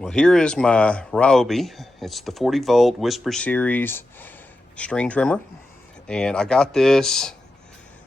Well, here is my Ryobi. It's the 40 volt Whisper Series string trimmer. And I got this,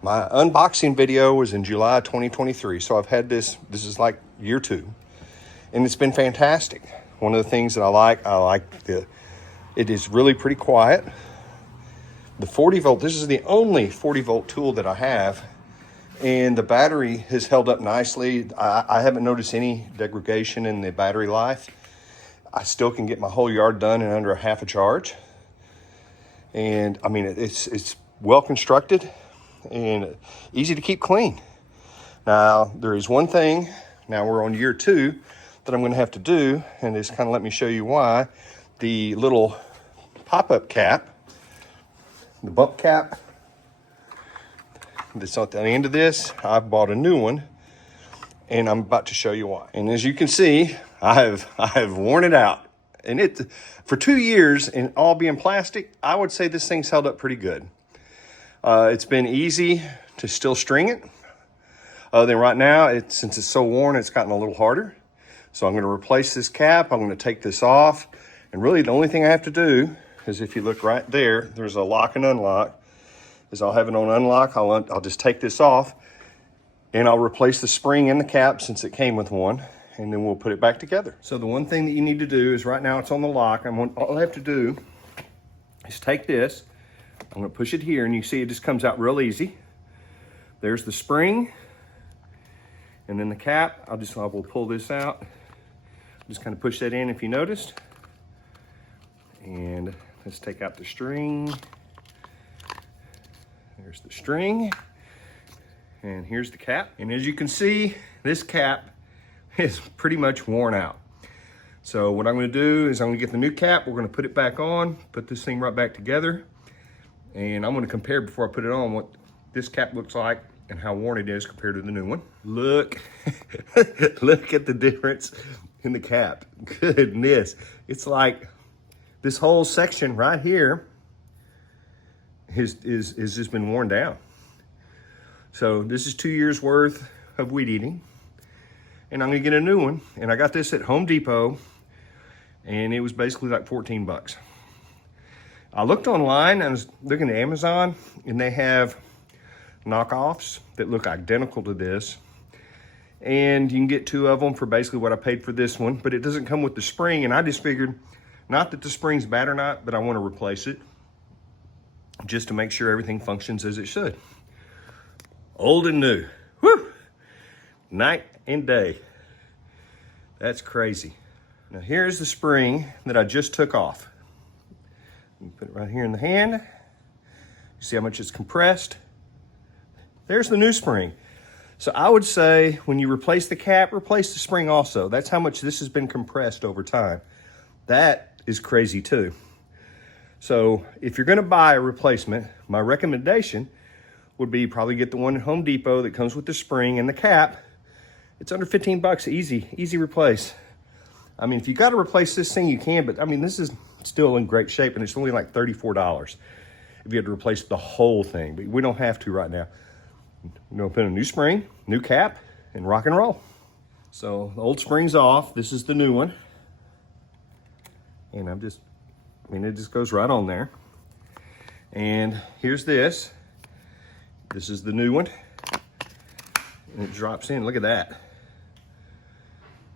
my unboxing video was in July 2023. So I've had this is like year 2. And it's been fantastic. One of the things that I like it is really pretty quiet. The 40 volt, this is the only 40 volt tool that I have. And the battery has held up nicely. I haven't noticed any degradation in the battery life. I still can get my whole yard done in under a half a charge. And I mean, it's well constructed and easy to keep clean. Now, there is one thing, now we're on year 2, that I'm gonna have to do, and just kind of let me show you why. The little pop-up cap, the bump cap, that's at the end of this, I've bought a new one, and I'm about to show you why. And as you can see, I have worn it out. And it, for 2 years, and all being plastic, I would say this thing's held up pretty good. It's been easy to still string it. Other than right now, since it's so worn, it's gotten a little harder. So I'm gonna replace this cap, I'm gonna take this off, and really the only thing I have to do is, if you look right there, there's a lock and unlock. Is I'll have it on unlock, I'll just take this off, and I'll replace the spring in the cap since it came with one, and then we'll put it back together. So the one thing that you need to do is, right now it's on the lock, all I have to do is take this, I'm gonna push it here, and you see it just comes out real easy. There's the spring, and then the cap, I will pull this out. Just kind of push that in if you noticed. And let's take out the string. There's the string. And here's the cap. And as you can see, this cap is pretty much worn out. So what I'm gonna do is I'm gonna get the new cap, we're gonna put it back on, put this thing right back together. And I'm gonna compare before I put it on what this cap looks like and how worn it is compared to the new one. Look, look at the difference in the cap. Goodness, it's like this whole section right here has just been worn down. So this is 2 years worth of weed eating, and I'm gonna get a new one. And I got this at Home Depot, and it was basically like 14 bucks. I looked online, I was looking at Amazon, and they have knockoffs that look identical to this. And you can get 2 of them for basically what I paid for this one, but it doesn't come with the spring. And I just figured, not that the spring's bad or not, but I want to replace it just to make sure everything functions as it should. Old and new, whew, night and day. That's crazy. Now here's the spring that I just took off. Put it right here in the hand. You see how much it's compressed? There's the new spring. So I would say when you replace the cap, replace the spring also. That's how much this has been compressed over time. That is crazy too. So if you're gonna buy a replacement, my recommendation would be probably get the one at Home Depot that comes with the spring and the cap. It's under 15 bucks, easy replace. I mean, if you gotta replace this thing, you can, but I mean, this is still in great shape, and it's only like $34 if you had to replace the whole thing, but we don't have to right now. We're gonna put a new spring, new cap, and rock and roll. So the old spring's off. This is the new one. And it just goes right on there. And here's this. This is the new one. And it drops in, look at that.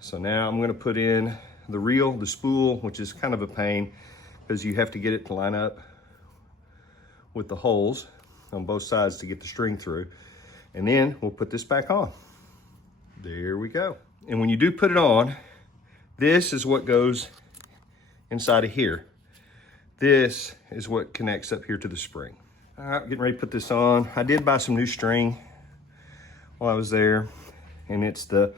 So now I'm gonna put in the reel, the spool, which is kind of a pain because you have to get it to line up with the holes on both sides to get the string through. And then we'll put this back on. There we go. And when you do put it on, this is what goes inside of here. This is what connects up here to the spring. All right, getting ready to put this on. I did buy some new string while I was there, and it's the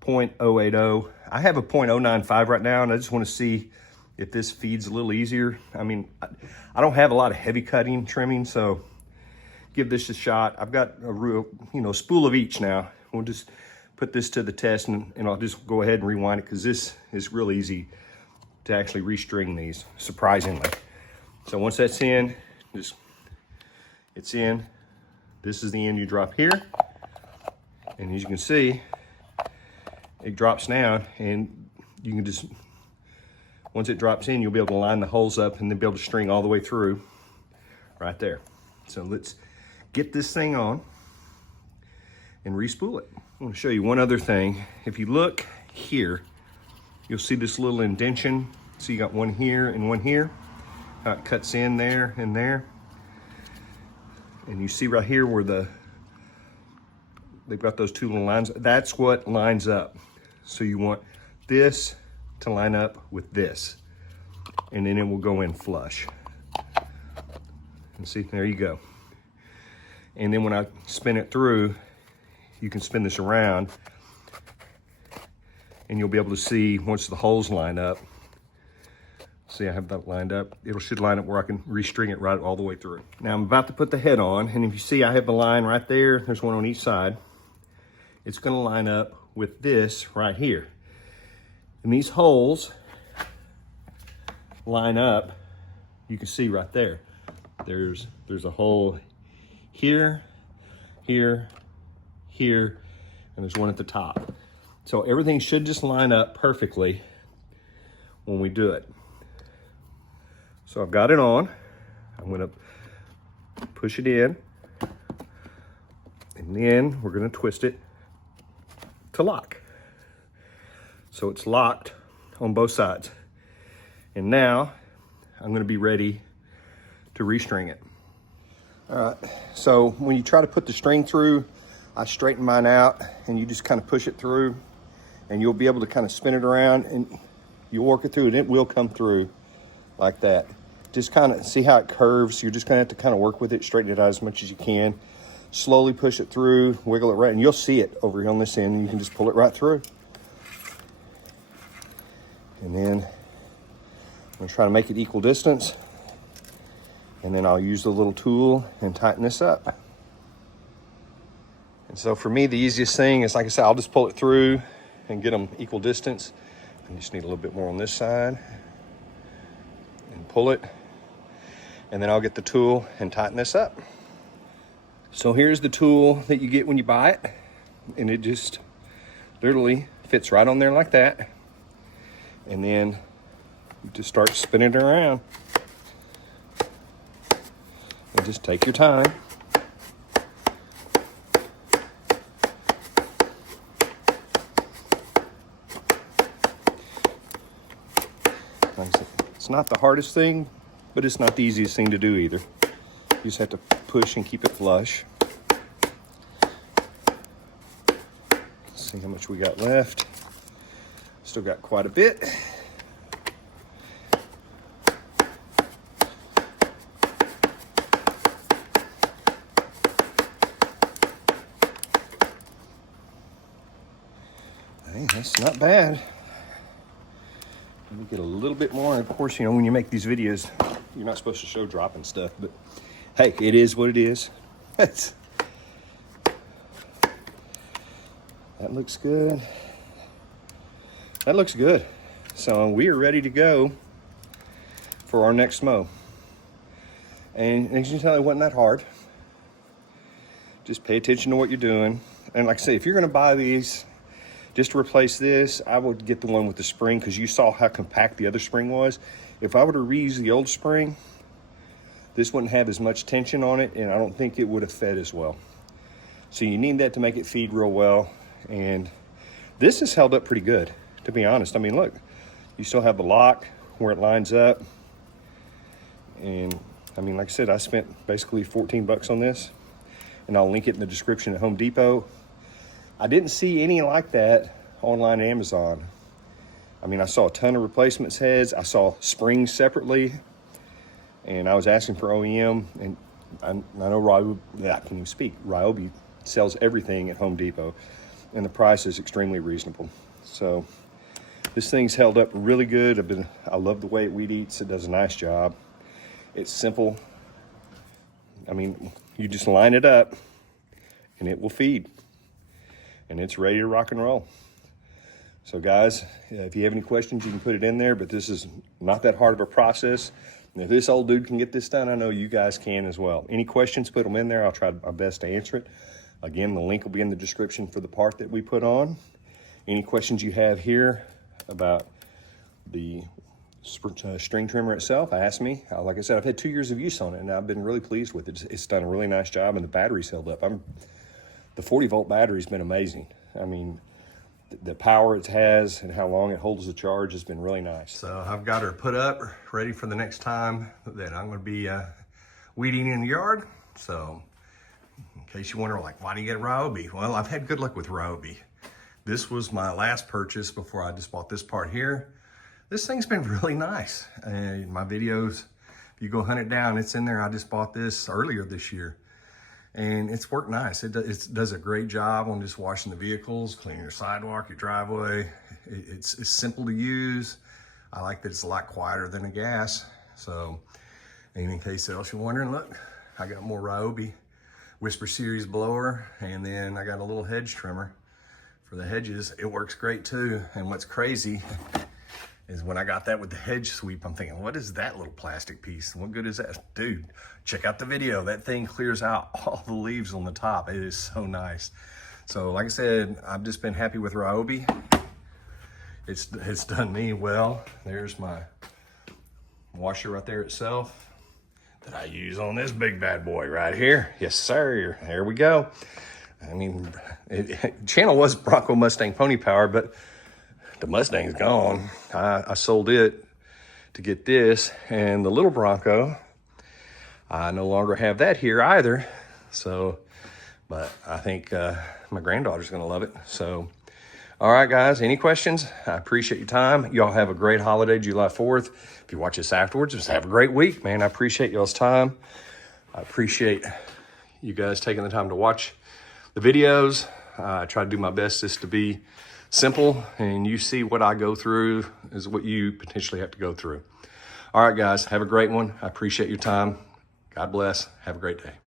.080. I have a .095 right now, and I just want to see if this feeds a little easier. I mean, I don't have a lot of heavy cutting trimming, so give this a shot. I've got a real, spool of each now. We'll just put this to the test, and I'll just go ahead and rewind it because this is real easy to actually restring these, surprisingly. So once that's in, it's in. This is the end you drop here. And as you can see, it drops down, and you can just, once it drops in, you'll be able to line the holes up and then be able to string all the way through right there. So let's get this thing on and re-spool it. I want to show you one other thing. If you look here, you'll see this little indentation. So you got one here and one here. How it cuts in there and there. And you see right here where they've got those two little lines. That's what lines up. So you want this to line up with this. And then it will go in flush. And see, there you go. And then when I spin it through, you can spin this around and you'll be able to see once the holes line up. See, I have that lined up. It should line up where I can restring it right all the way through. Now I'm about to put the head on, and if you see I have the line right there, there's one on each side. It's gonna line up with this right here. And these holes line up, you can see right there. There's a hole here, here, here, and there's one at the top. So everything should just line up perfectly when we do it. So I've got it on. I'm gonna push it in, and then we're gonna twist it to lock. So it's locked on both sides. And now I'm gonna be ready to restring it. All right, so when you try to put the string through, I straighten mine out and you just kind of push it through and you'll be able to kind of spin it around and you'll work it through and it will come through like that. Just kind of see how it curves. You're just gonna have to kind of work with it, straighten it out as much as you can. Slowly push it through, wiggle it right, and you'll see it over here on this end and you can just pull it right through. And then I'm gonna try to make it equal distance. And then I'll use the little tool and tighten this up. And so for me, the easiest thing is, like I said, I'll just pull it through and get them equal distance. I just need a little bit more on this side and pull it. And then I'll get the tool and tighten this up. So here's the tool that you get when you buy it. And it just literally fits right on there like that. And then you just start spinning it around. And just take your time. Like I said, it's not the hardest thing, but it's not the easiest thing to do either. You just have to push and keep it flush. Let's see how much we got left. Still got quite a bit. Hey, that's not bad. Let me get a little bit more. And of course, you know, when you make these videos, you're not supposed to show dropping stuff, but hey, it is what it is. That looks good. That looks good. So we are ready to go for our next mow. And as you can tell, it wasn't that hard. Just pay attention to what you're doing. And like I say, if you're gonna buy these, just to replace this, I would get the one with the spring because you saw how compact the other spring was. If I were to reuse the old spring, this wouldn't have as much tension on it and I don't think it would have fed as well. So you need that to make it feed real well. And this has held up pretty good, to be honest. I mean, look, you still have the lock where it lines up. And I mean, like I said, I spent basically 14 bucks on this and I'll link it in the description at Home Depot. I didn't see any like that online at Amazon. I mean, I saw a ton of replacements heads. I saw springs separately, and I was asking for OEM, and I know Ryobi, I can't even speak. Ryobi sells everything at Home Depot, and the price is extremely reasonable. So this thing's held up really good. I love the way it weed eats. It does a nice job. It's simple. I mean, you just line it up, and it will feed. And it's ready to rock and roll. So guys, if you have any questions, you can put it in there, but this is not that hard of a process. And if this old dude can get this done, I know you guys can as well. Any questions, put them in there. I'll try my best to answer it. Again, the link will be in the description for the part that we put on. Any questions you have here about the string trimmer itself asked me, like I said, I've had 2 years of use on it, and I've been really pleased with it. It's done a really nice job, and the battery's held up. The 40-volt battery's been amazing. I mean, the power it has and how long it holds the charge has been really nice. So I've got her put up, ready for the next time that I'm going to be weeding in the yard. So in case you wonder, like, why do you get Ryobi? Well, I've had good luck with Ryobi. This was my last purchase before I just bought this part here. This thing's been really nice. My videos, if you go hunt it down, it's in there. I just bought this earlier this year, and it's worked nice. It does a great job on just washing the vehicles, cleaning your sidewalk, your driveway. It's simple to use. I like that it's a lot quieter than a gas. So in case else you're wondering, look, I got more Ryobi Whisper Series blower, and then I got a little hedge trimmer for the hedges. It works great too. And what's crazy is when I got that with the hedge sweep, I'm thinking, what is that little plastic piece? What good is that? Dude, check out the video. That thing clears out all the leaves on the top. It is so nice. So like I said, I've just been happy with Ryobi. It's done me well. There's my washer right there itself that I use on this big bad boy right here. Yes, sir. There we go. I mean, channel was Bronco Mustang Pony Power, but the Mustang's gone. I sold it to get this, and the little Bronco, I no longer have that here either. So, but I think my granddaughter's gonna love it. So, all right, guys, any questions? I appreciate your time. Y'all have a great holiday, July 4th. If you watch this afterwards, just have a great week, man. I appreciate y'all's time. I appreciate you guys taking the time to watch the videos. I try to do my best just to be simple, and you see what I go through is what you potentially have to go through. All right, guys, have a great one. I appreciate your time. God bless. Have a great day.